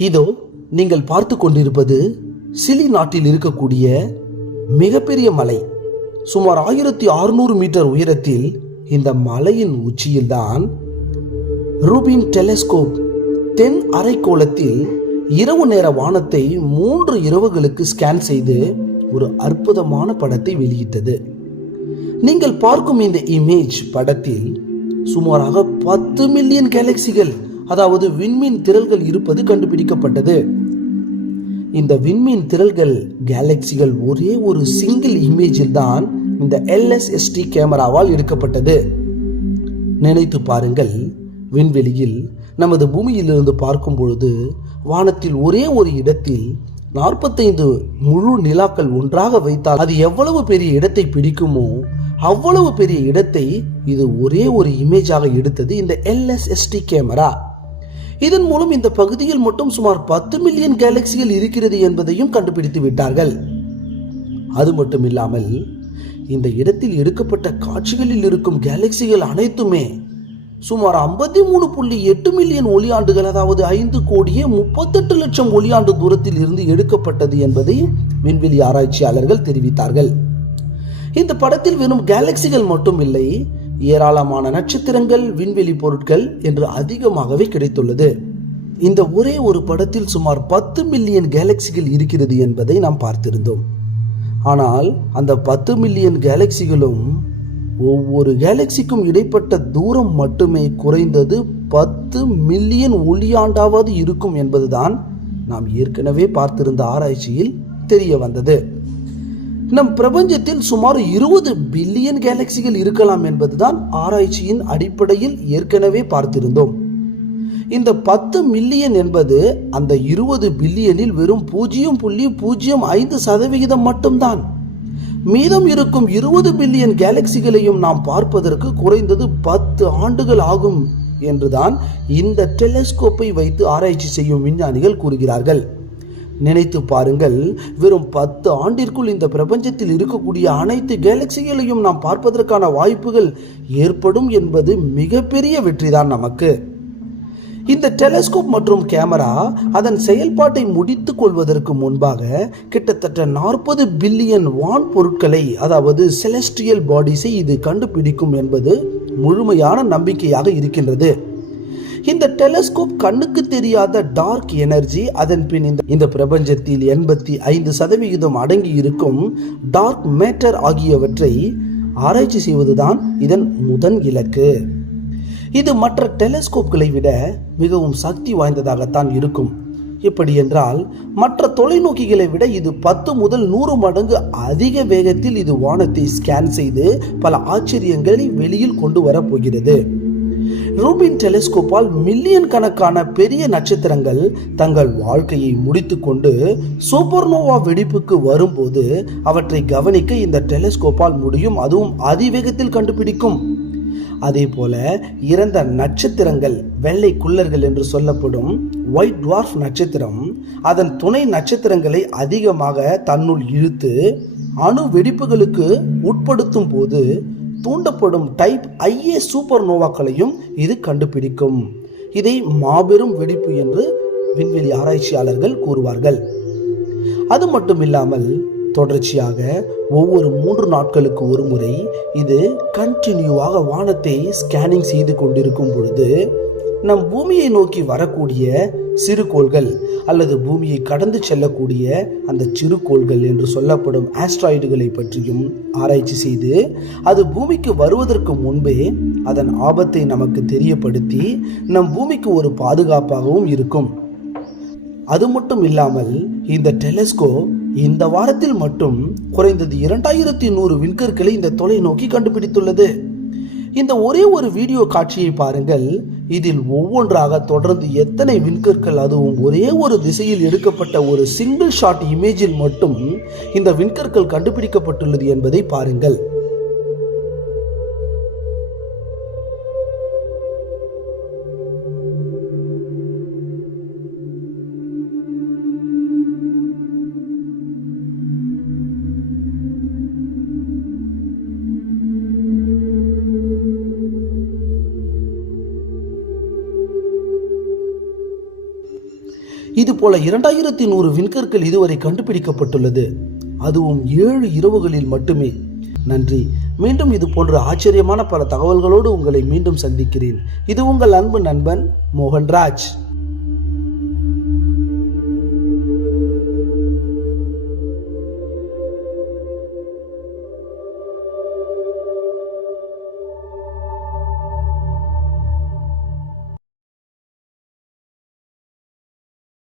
இதோ நீங்கள் பார்த்து கொண்டிருப்பது சிலி நாட்டில் இருக்கக்கூடிய மிகப்பெரிய மலை. சுமார் 1600 மீட்டர் உயரத்தில் இந்த மலையின் உச்சியில்தான் ரூபின் டெலஸ்கோப் தென் அரைக்கோளத்தில் இரவு நேர வானத்தை 3 இரவுகளுக்கு ஸ்கேன் செய்து ஒரு அற்புதமான படத்தை வெளியிட்டது. நீங்கள் பார்க்கும் இந்த இமேஜ் படத்தில் சுமாராக 10 மில்லியன் கேலக்சிகள், அதாவது விண்மீன் திரள்கள் இருப்பது கண்டுபிடிக்கப்பட்டது. இந்த விண்மீன் திரள்கள் கேலக்சிகள் ஒரே ஒரு சிங்கிள் இமேஜில் தான் இந்த LSST கேமராவால் எடுக்கப்பட்டது. நினைத்து பாருங்கள், விண்வெளியில் நமது பூமியிலிருந்து பார்க்கும் பொழுது வானத்தில் ஒரே ஒரு இடத்தில் 45 முழு நிலாக்கள் ஒன்றாக வைத்தால் அது எவ்வளவு பெரிய இடத்தை பிடிக்குமோ அவ்வளவு பெரிய இடத்தை இது ஒரே ஒரு இமேஜாக எடுத்தது இந்த LSST கேமரா. இதன் மூலம் இந்த பகுதியில் மட்டும் சுமார் 10 மில்லியன் கேலக்சிகள் இருக்கிறது என்பதையும் கண்டுபிடித்து விட்டார்கள். அது மட்டும் இல்லாமல் இந்த இடத்தில் எடுக்கப்பட்ட காட்சிகளில் இருக்கும் கேலக்சிகள் அனைத்துமே சுமார் 53.8 மில்லியன் ஒளியாண்டுகள், அதாவது 5,38,00,000 ஒளியாண்டு தூரத்தில் இருந்து எடுக்கப்பட்டது என்பதை விண்வெளி ஆராய்ச்சியாளர்கள் தெரிவித்தார்கள். இந்த படத்தில் வெறும் கேலக்சிகள் மட்டும் இல்லை, ஏராளமான நட்சத்திரங்கள், விண்வெளி பொருட்கள் என்று அதிகமாகவே கிடைத்துள்ளது. இந்த ஒரே ஒரு படத்தில் சுமார் 10 மில்லியன் கேலக்சிகள் இருக்கிறது என்பதை நாம் பார்த்திருந்தோம். ஆனால் அந்த 10 மில்லியன் கேலக்சிகளும் ஒவ்வொரு கேலக்சிக்கும் இடைப்பட்ட தூரம் மட்டுமே குறைந்தது 10 மில்லியன் ஒளியாண்டாவது இருக்கும் என்பதுதான் நாம் ஏற்கனவே பார்த்திருந்த ஆராய்ச்சியில் தெரிய வந்தது. நம் பிரபஞ்சத்தில் சுமார் 20 பில்லியன் கேலக்சிகள் இருக்கலாம் என்பதுதான் ஆராய்ச்சியின் அடிப்படையில் ஏற்கனவே பார்த்திருந்தோம். இந்த 10 மில்லியன் என்பது அந்த 20 பில்லியனில் வெறும் 0.05% மட்டும்தான். மீதம் இருக்கும் 20 பில்லியன் கேலக்சிகளையும் நாம் பார்ப்பதற்கு குறைந்தது 10 ஆண்டுகள் ஆகும் என்றுதான் இந்த டெலஸ்கோப்பை வைத்து ஆராய்ச்சி செய்யும் விஞ்ஞானிகள் கூறுகிறார்கள். நினைத்து பாருங்கள், வெறும் 10 ஆண்டிற்குள் இந்த பிரபஞ்சத்தில் இருக்கக்கூடிய அனைத்து கேலக்சிகளையும் நாம் பார்ப்பதற்கான வாய்ப்புகள் ஏற்படும் என்பது மிகப்பெரிய வெற்றிதான் நமக்கு. இந்த டெலஸ்கோப் மற்றும் கேமரா அதன் செயல்பாட்டை முடித்துக் கொள்வதற்கு முன்பாக கிட்டத்தட்ட 40 பில்லியன் வான் பொருட்களை, அதாவது செலஸ்டியல் பாடிஸை இது கண்டுபிடிக்கும் என்பது முழுமையான நம்பிக்கையாக இருக்கின்றது. இந்த டெலஸ்கோப் கண்ணுக்கு தெரியாத டார்க் எனர்ஜி, அதன் பின் இந்த பிரபஞ்சத்தில் 85% அடங்கி இருக்கும் டார்க் மேட்டர் ஆகியவற்றை ஆராய்ச்சி செய்வதுதான் இதன் முதன் இலக்கு. இது மற்ற டெலஸ்கோப்களை விட மிகவும் சக்தி வாய்ந்ததாகத்தான் இருக்கும். எப்படி என்றால், மற்ற தொலைநோக்கிகளை விட இது 10 முதல் 100 மடங்கு அதிக வேகத்தில் இது வானத்தை ஸ்கேன் செய்து பல ஆச்சரியங்களை வெளியில் கொண்டு வரப்போகிறது. ரூபின் டெலஸ்கோப்பால் மில்லியன் கணக்கான பெரிய நட்சத்திரங்கள் தங்கள் வாழ்க்கையை முடித்துக்கொண்டு சூப்பர்னோவா வெடிப்புக்கு வரும்போது அவற்றை கவனிக்க இந்த டெலஸ்கோப்பால் முடியும். அதுவும் அதிவேகத்தில் கண்டுபிடிக்கும். அதே போல இறந்த நட்சத்திரங்கள், வெள்ளை குள்ளர்கள் என்று சொல்லப்படும் ஒயிட் டுவார்ஃப் நட்சத்திரம் அதன் துணை நட்சத்திரங்களை அதிகமாக தன்னுள் இழுத்து அணு வெடிப்புகளுக்கு உட்படுத்தும் போது தூண்டப்படும் டைப் IA சூப்பர் நோவாக்களையும் இது கண்டுபிடிக்கும். இதை மாபெரும் வெடிப்பு என்று விண்வெளி ஆராய்ச்சியாளர்கள் கூறுவார்கள். அது மட்டும் இல்லாமல் தொடர்ச்சியாக ஒவ்வொரு 3 நாட்களுக்கு ஒரு முறை இது கண்டினியூவாக வானத்தை ஸ்கேனிங் செய்து கொண்டிருக்கும் பொழுது நம் பூமியை நோக்கி வரக்கூடிய சிறுகோள்கள் அல்லது பூமியை கடந்து செல்லக்கூடிய அந்த சிறுகோள்கள் என்று சொல்லப்படும் ஆஸ்ட்ராய்டுகளை பற்றியும் ஆராய்ச்சி செய்து அது பூமிக்கு வருவதற்கு முன்பே அதன் ஆபத்தை நமக்கு தெரியப்படுத்தி நம் பூமிக்கு ஒரு பாதுகாப்பாகவும் இருக்கும். அது மட்டும் இல்லாமல் இந்த டெலஸ்கோப் இந்த வாரத்தில் மட்டும் குறைந்தது 2100 விண்கற்களை இந்த தொலைநோக்கி கண்டுபிடித்துள்ளது. இந்த ஒரே ஒரு வீடியோ காட்சியை பாருங்கள். இதில் ஒவ்வொன்றாக தொடர்ந்து எத்தனை விண்கற்கள், அதுவும் ஒரே ஒரு திசையில் எடுக்கப்பட்ட ஒரு சிங்கிள் ஷாட் இமேஜில் மட்டும் இந்த விண்கற்கள் கண்டுபிடிக்கப்பட்டுள்ளது என்பதை பாருங்கள். இது போல 2100 விண்கற்கள் இதுவரை கண்டுபிடிக்கப்பட்டுள்ளது, அதுவும் 7 இரவுகளில் மட்டுமே. நன்றி. மீண்டும் இது போன்ற ஆச்சரியமான பல தகவல்களோடு உங்களை மீண்டும் சந்திக்கிறேன். இது உங்கள் அன்பு நண்பன் மோகன்ராஜ்.